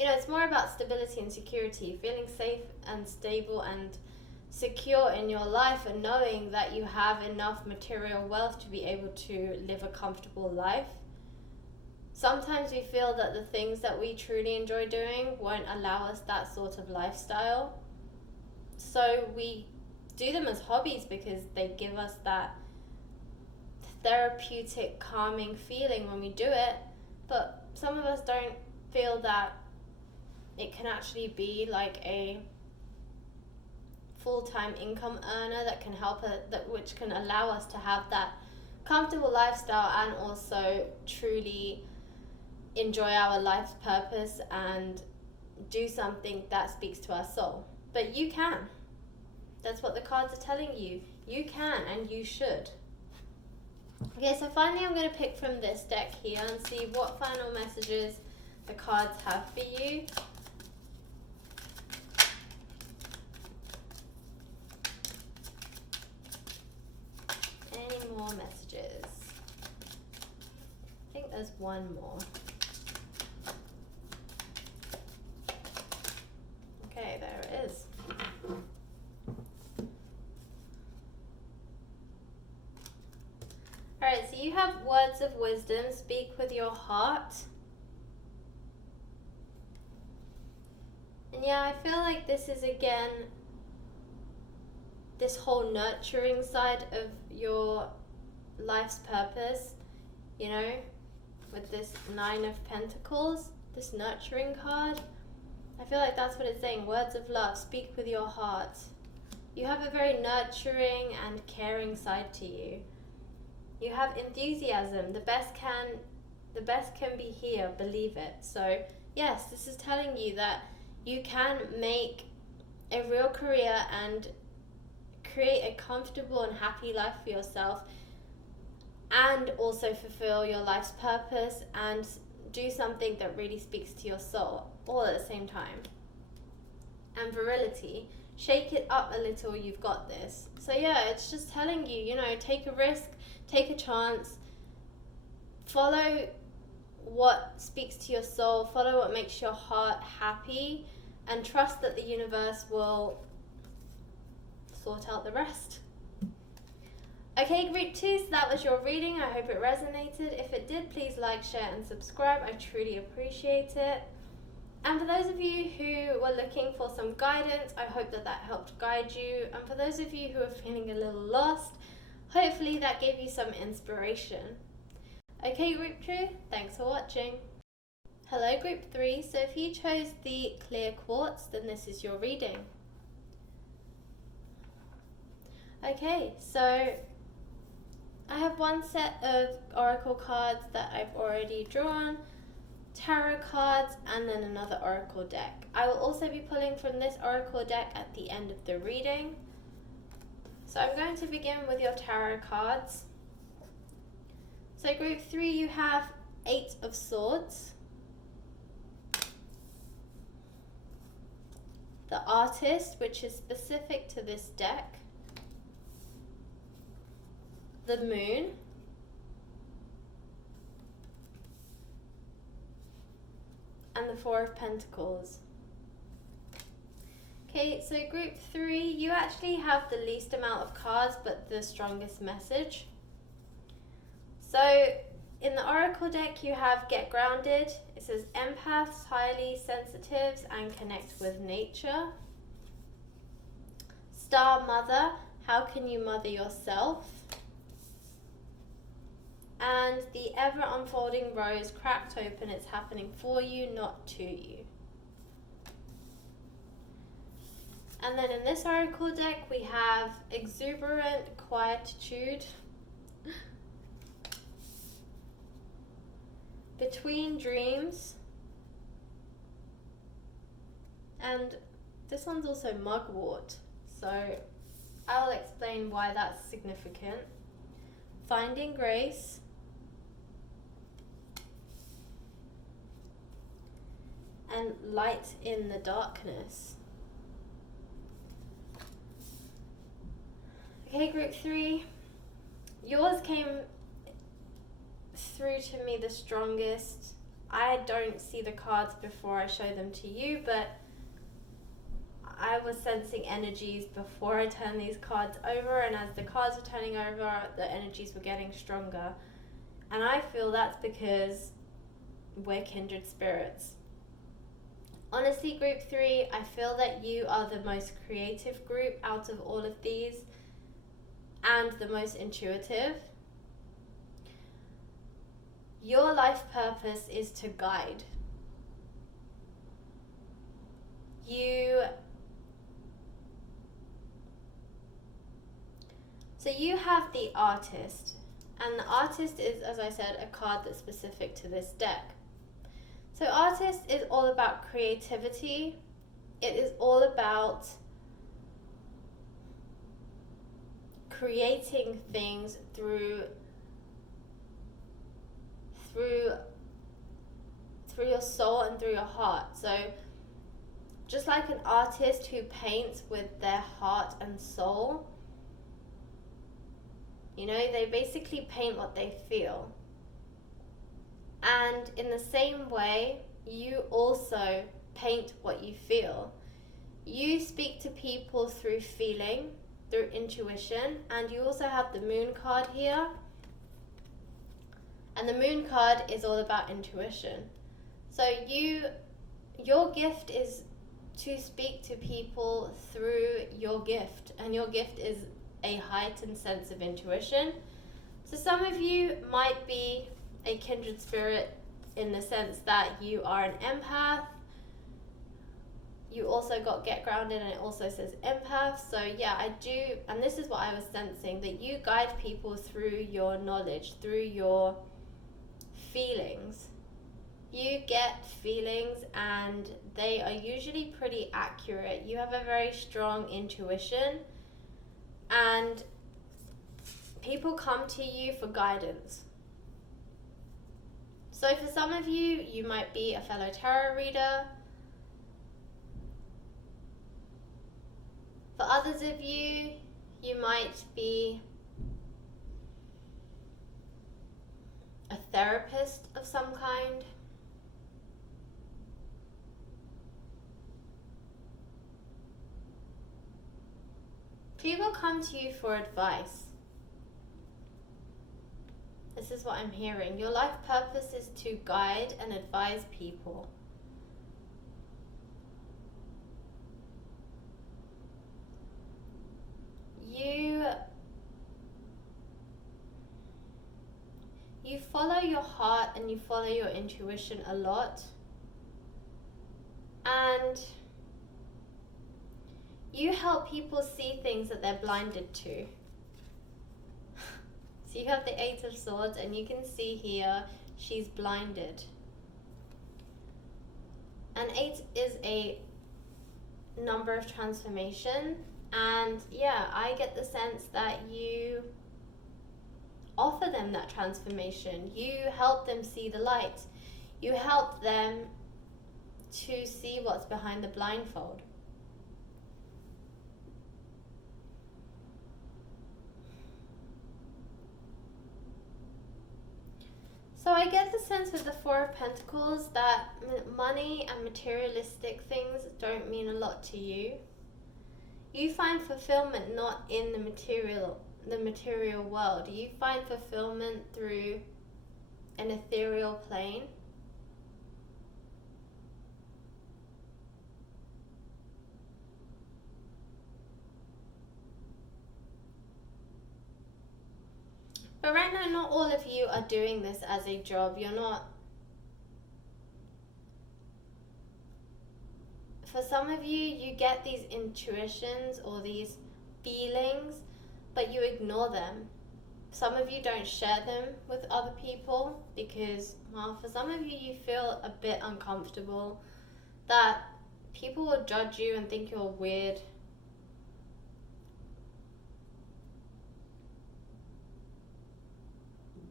it's more about stability and security, feeling safe and stable and secure in your life, and knowing that you have enough material wealth to be able to live a comfortable life. Sometimes we feel that the things that we truly enjoy doing won't allow us that sort of lifestyle. So we do them as hobbies because they give us that therapeutic, calming feeling when we do it. But some of us don't feel that it can actually be like a full-time income earner that can help us, which can allow us to have that comfortable lifestyle and also truly enjoy our life's purpose and do something that speaks to our soul. But you can. That's what the cards are telling you. You can and you should. Okay, so finally I'm going to pick from this deck here and see what final messages the cards have for you. Any more messages? I think there's one more. Okay, there it is. Alright, so you have words of wisdom. Speak with your heart. And yeah, I feel like this is again this whole nurturing side of your life's purpose, you know, with this Nine of Pentacles, this nurturing card. I feel like that's what it's saying. Words of love, speak with your heart. You have a very nurturing and caring side to you. You have enthusiasm. The best can be here, believe it. So yes, this is telling you that you can make a real career and create a comfortable and happy life for yourself, and also fulfill your life's purpose and do something that really speaks to your soul, all at the same time. And virility, shake it up a little, you've got this. So yeah, it's just telling you, you know, take a risk, take a chance, follow what speaks to your soul, follow what makes your heart happy, and trust that the universe will sort out the rest. Okay, group 2, so that was your reading. I hope it resonated. If it did, please like, share and subscribe. I truly appreciate it. And for those of you who were looking for some guidance, I hope that helped guide you. And for those of you who are feeling a little lost, hopefully that gave you some inspiration. Okay, group 2, thanks for watching. Hello, group 3. So if you chose the clear quartz, then this is your reading. Okay, so I have one set of oracle cards that I've already drawn, tarot cards, and then another oracle deck. I will also be pulling from this oracle deck at the end of the reading. So I'm going to begin with your tarot cards. So group 3, you have 8 of Swords, the Artist, which is specific to this deck, the Moon, and the Four of Pentacles. Okay, so group 3, you actually have the least amount of cards but the strongest message. So in the oracle deck you have Get Grounded. It says empaths, highly sensitives, and connect with nature. Star Mother, how can you mother yourself? And the ever unfolding rose, cracked open, it's happening for you, not to you. And then in this oracle deck we have Exuberant Quietude, Between Dreams, and this one's also Mugwort, so I will explain why that's significant. Finding Grace, and Light in the Darkness. Okay, group 3, yours came through to me the strongest. I don't see the cards before I show them to you, but I was sensing energies before I turned these cards over, and as the cards were turning over, the energies were getting stronger. And I feel that's because we're kindred spirits. Honestly, group 3, I feel that you are the most creative group out of all of these, and the most intuitive. Your life purpose is to guide. So you have the Artist, and the Artist is, as I said, a card that's specific to this deck. So Artist is all about creativity. It is all about creating things through your soul and through your heart. So just like an artist who paints with their heart and soul, you know, they basically paint what they feel. And in the same way, you also paint what you feel. You speak to people through feeling, through intuition, and you also have the Moon card here. And the Moon card is all about intuition. So your gift is to speak to people through your gift, and your gift is a heightened sense of intuition. So some of you might be a kindred spirit in the sense that you are an empath. You also got get grounded, and it also says empath. So yeah, I do, and this is what I was sensing, that you guide people through your knowledge, through your feelings. You get feelings and they are usually pretty accurate. You have a very strong intuition, and people come to you for guidance. So for some of you, you might be a fellow tarot reader. For others of you, you might be a therapist of some kind. People come to you for advice. This is what I'm hearing. Your life purpose is to guide and advise people. You follow your heart and you follow your intuition a lot. And you help people see things that they're blinded to. So you have the Eight of Swords, and you can see here, she's blinded. And 8 is a number of transformation. And yeah, I get the sense that you offer them that transformation. You help them see the light. You help them to see what's behind the blindfold. So I get the sense with the Four of Pentacles that money and materialistic things don't mean a lot to you. You find fulfillment not in the material world. You find fulfillment through an ethereal plane. But right now, not all of you are doing this as a job. You're not. For some of you, you get these intuitions or these feelings, but you ignore them. Some of you don't share them with other people because, well, for some of you, you feel a bit uncomfortable that people will judge you and think you're weird.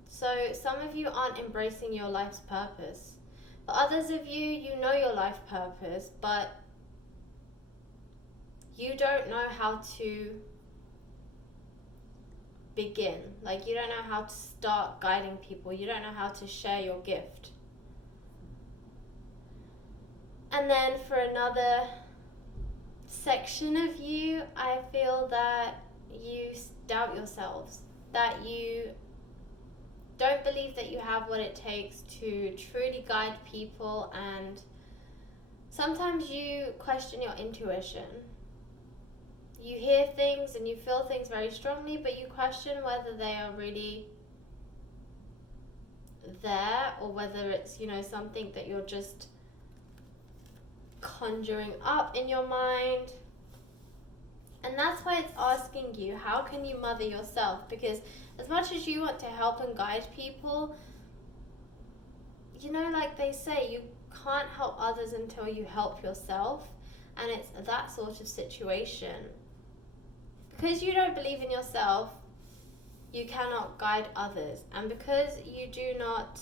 So some of you aren't embracing your life's purpose. For others of you, you know your life purpose, but you don't know how to begin. Like, you don't know how to start guiding people. You don't know how to share your gift. And then for another section of you, I feel that you doubt yourselves, that you don't believe that you have what it takes to truly guide people, and sometimes you question your intuition. You hear things and you feel things very strongly, but you question whether they are really there, or whether it's, something that you're just conjuring up in your mind. And that's why it's asking you, how can you mother yourself? Because as much as you want to help and guide people, like they say, you can't help others until you help yourself. And it's that sort of situation. Because you don't believe in yourself, you cannot guide others. And because you do not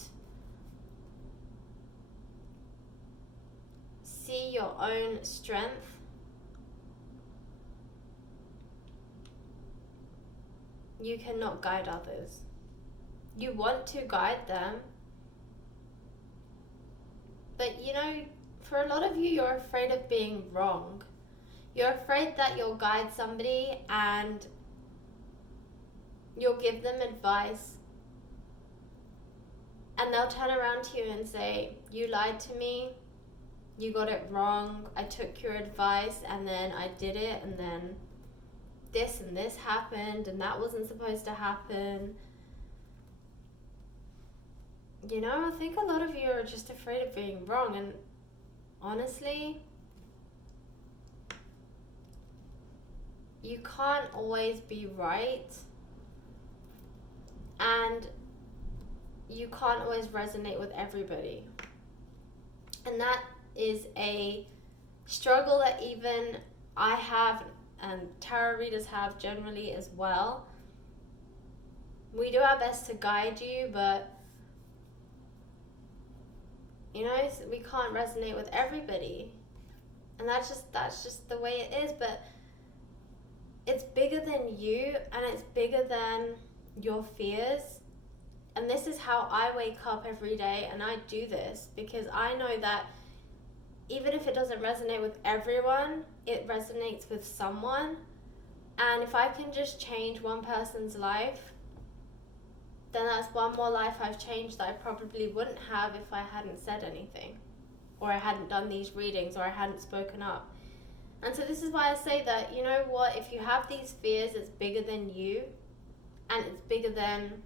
see your own strength, you cannot guide others. You want to guide them, but for a lot of you, you're afraid of being wrong. You're afraid that you'll guide somebody and you'll give them advice and they'll turn around to you and say, you lied to me, you got it wrong, I took your advice and then I did it, and then this and this happened and that wasn't supposed to happen. you know, I think a lot of you are just afraid of being wrong. And honestly, you can't always be right. And you can't always resonate with everybody. And that is a struggle that even I have and tarot readers have generally as well. We do our best to guide you, but you know, we can't resonate with everybody. And that's just the way it is. But it's bigger than you, and it's bigger than your fears. And this is how I wake up every day, and I do this because I know that even if it doesn't resonate with everyone, it resonates with someone. And if I can just change one person's life, then that's one more life I've changed that I probably wouldn't have if I hadn't said anything, or I hadn't done these readings, or I hadn't spoken up. And so this is why I say that, you know what, if you have these fears, it's bigger than you, and it's bigger than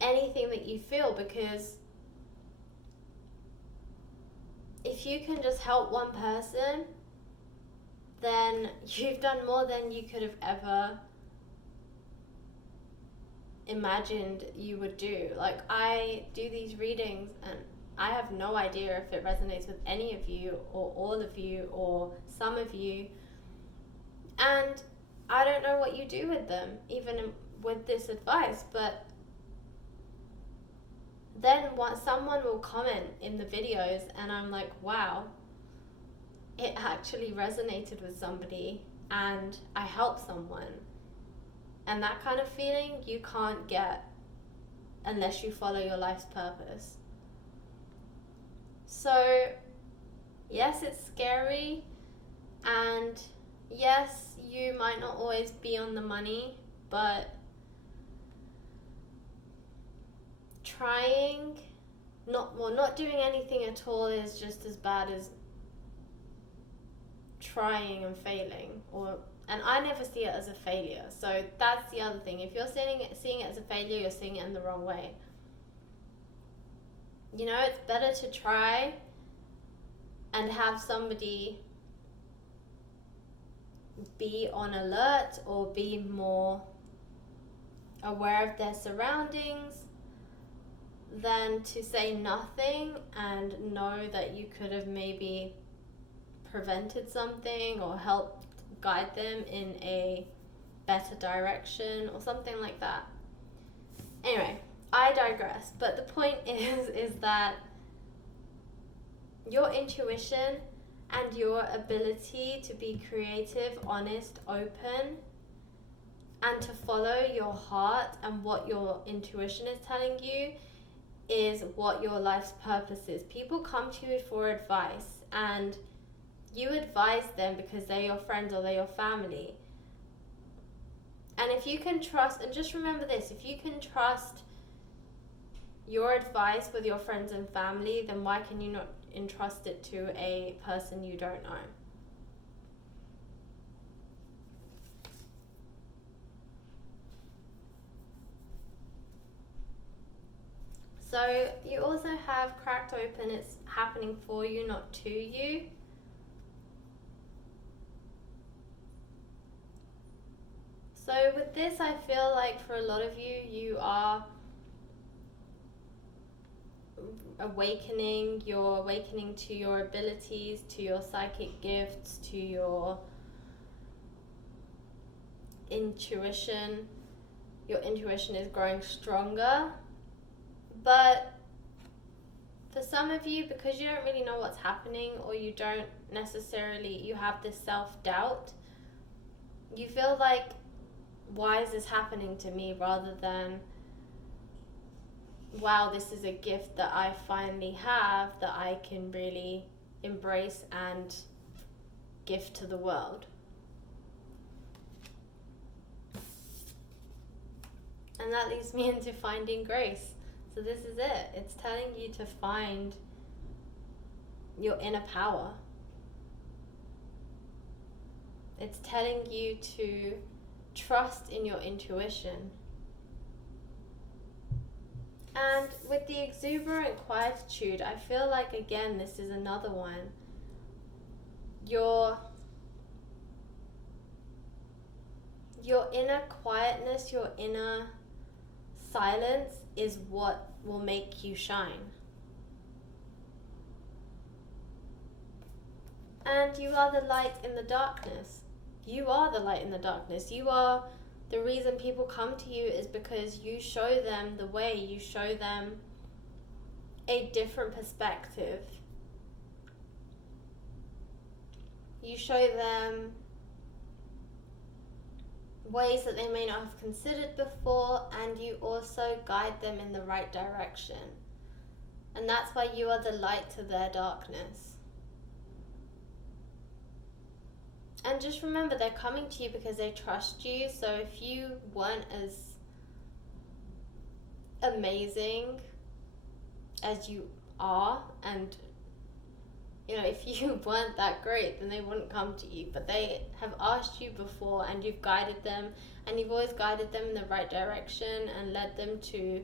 anything that you feel, because if you can just help one person, then you've done more than you could have ever imagined you would do. Like, I do these readings and I have no idea if it resonates with any of you or all of you or some of you, and I don't know what you do with them, even with this advice. But then someone will comment in the videos and I'm like, wow, it actually resonated with somebody and I helped someone. And that kind of feeling you can't get unless you follow your life's purpose. So yes, it's scary, and yes, you might not always be on the money, but not doing anything at all is just as bad as trying and failing. And I never see it as a failure. So that's the other thing. If you're seeing it as a failure, you're seeing it in the wrong way. You know, it's better to try and have somebody be on alert or be more aware of their surroundings than to say nothing and know that you could have maybe prevented something or helped guide them in a better direction or something like that. Anyway, I digress, but the point is that your intuition and your ability to be creative, honest, open, and to follow your heart and what your intuition is telling you is what your life's purpose is. People come to you for advice and you advise them because they're your friends or they're your family. And if you can trust, and just remember this, if you can trust your advice with your friends and family, then why can you not entrust it to a person you don't know? So you also have cracked open, it's happening for you, not to you. So with this, I feel like for a lot of you, you are awakening. You're awakening to your abilities, to your psychic gifts, to your intuition. Your intuition is growing stronger. But for some of you, because you don't really know what's happening, or you don't necessarily, you have this self-doubt, you feel like, why is this happening to me, rather than, wow, this is a gift that I finally have that I can really embrace and give to the world. And that leads me into finding grace. So this is it. It's telling you to find your inner power. It's telling you to trust in your intuition. And with the exuberant quietude, I feel like, again, this is another one. Your inner quietness, your inner silence is what will make you shine. And you are the light in the darkness. You are the light in the darkness. You are the reason people come to you, is because you show them the way. You show them a different perspective. You show them ways that they may not have considered before, and you also guide them in the right direction. And that's why you are the light to their darkness. And just remember, they're coming to you because they trust you. So if you weren't as amazing as you are, and if you weren't that great, then they wouldn't come to you. But they have asked you before, and you've guided them, and you've always guided them in the right direction and led them to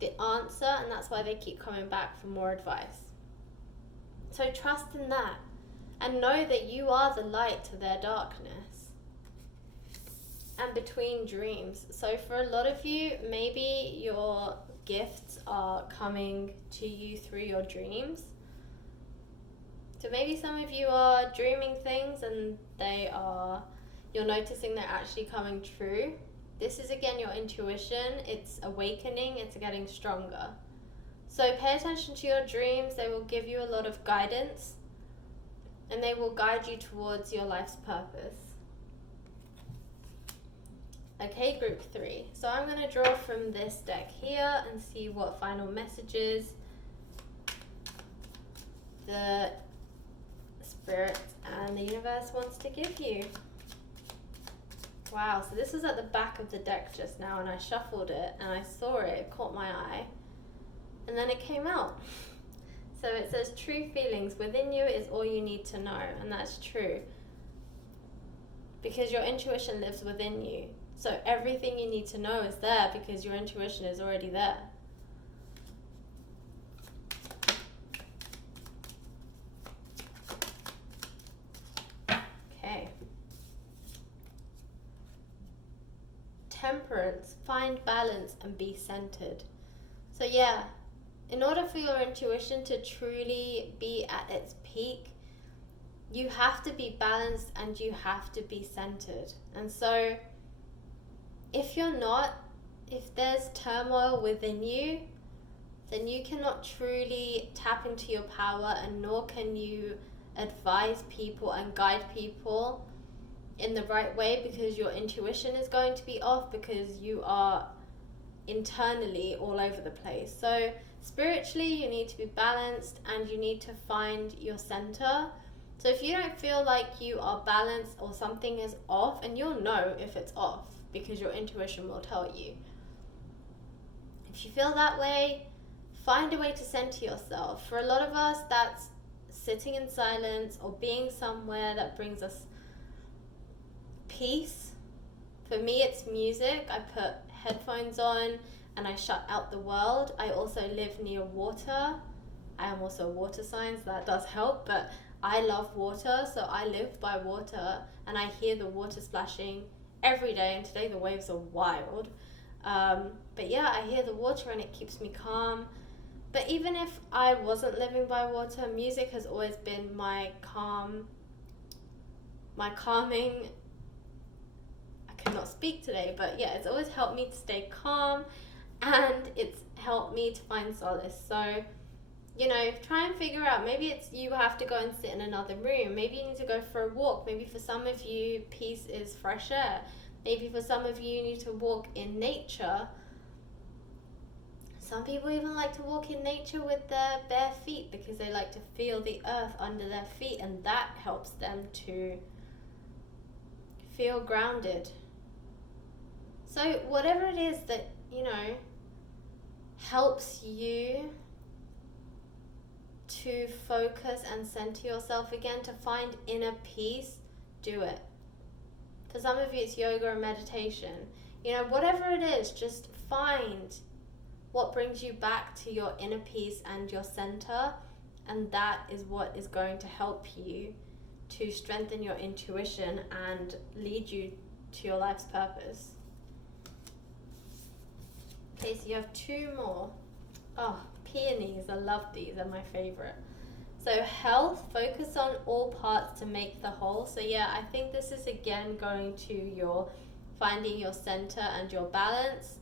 the answer, and that's why they keep coming back for more advice. So trust in that, and know that you are the light to their darkness. And between dreams. So for a lot of you, maybe your gifts are coming to you through your dreams. So maybe some of you are dreaming things and you're noticing they're actually coming true. This is, again, your intuition. It's awakening. It's getting stronger. So pay attention to your dreams. They will give you a lot of guidance, and they will guide you towards your life's purpose. Okay, group 3. So I'm going to draw from this deck here and see what final messages the Spirit and the universe wants to give you. Wow, so this was at the back of the deck just now, and I shuffled it and I saw it, it caught my eye, and then it came out. So it says, true feelings within you is all you need to know. And that's true, because your intuition lives within you. So everything you need to know is there because your intuition is already there. Okay. Temperance, find balance and be centered. So yeah, in order for your intuition to truly be at its peak, you have to be balanced and you have to be centered. And so if there's turmoil within you, then you cannot truly tap into your power, and nor can you advise people and guide people in the right way, because your intuition is going to be off, because you are internally all over the place. So spiritually, you need to be balanced and you need to find your center. So if you don't feel like you are balanced or something is off, and you'll know if it's off because your intuition will tell you. If you feel that way, find a way to center yourself. For a lot of us, that's sitting in silence or being somewhere that brings us peace. For me, it's music. I put headphones on and I shut out the world. I also live near water. I am also a water sign, so that does help, but I love water, so I live by water and I hear the water splashing every day, and today the waves are wild. But yeah, I hear the water and it keeps me calm. But even if I wasn't living by water, music has always been my calming. I cannot speak today, but yeah, it's always helped me to stay calm, and it's helped me to find solace. So, try and figure out, maybe it's you have to go and sit in another room. Maybe you need to go for a walk. Maybe for some of you, peace is fresh air. Maybe for some of you, you need to walk in nature. Some people even like to walk in nature with their bare feet because they like to feel the earth under their feet, and that helps them to feel grounded. So whatever it is that, helps you to focus and center yourself again, to find inner peace, do it. For some of you, it's yoga or meditation. Whatever it is, just find what brings you back to your inner peace and your center, and that is what is going to help you to strengthen your intuition and lead you to your life's purpose. Okay, so you have 2 more. Oh, peonies, I love these, they're my favorite. So health, focus on all parts to make the whole. So yeah, I think this is again going to your finding your center and your balance.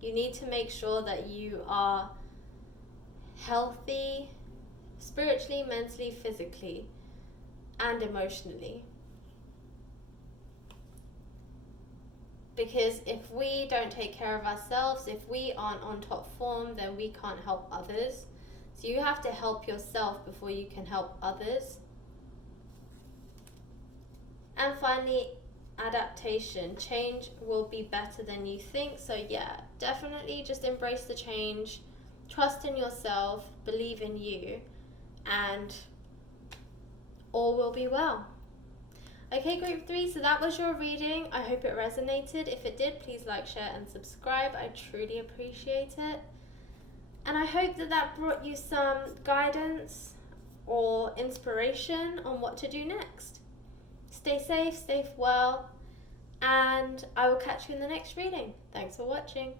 You need to make sure that you are healthy spiritually, mentally, physically, and emotionally. Because if we don't take care of ourselves, if we aren't on top form, then we can't help others. So you have to help yourself before you can help others. And finally, adaptation. Change will be better than you think. So yeah, definitely just embrace the change, trust in yourself, believe in you, and all will be well. Okay, group 3, so that was your reading. I hope it resonated. If it did, please like, share, and subscribe. I truly appreciate it. And I hope that that brought you some guidance or inspiration on what to do next. Stay safe, stay well, and I will catch you in the next reading. Thanks for watching.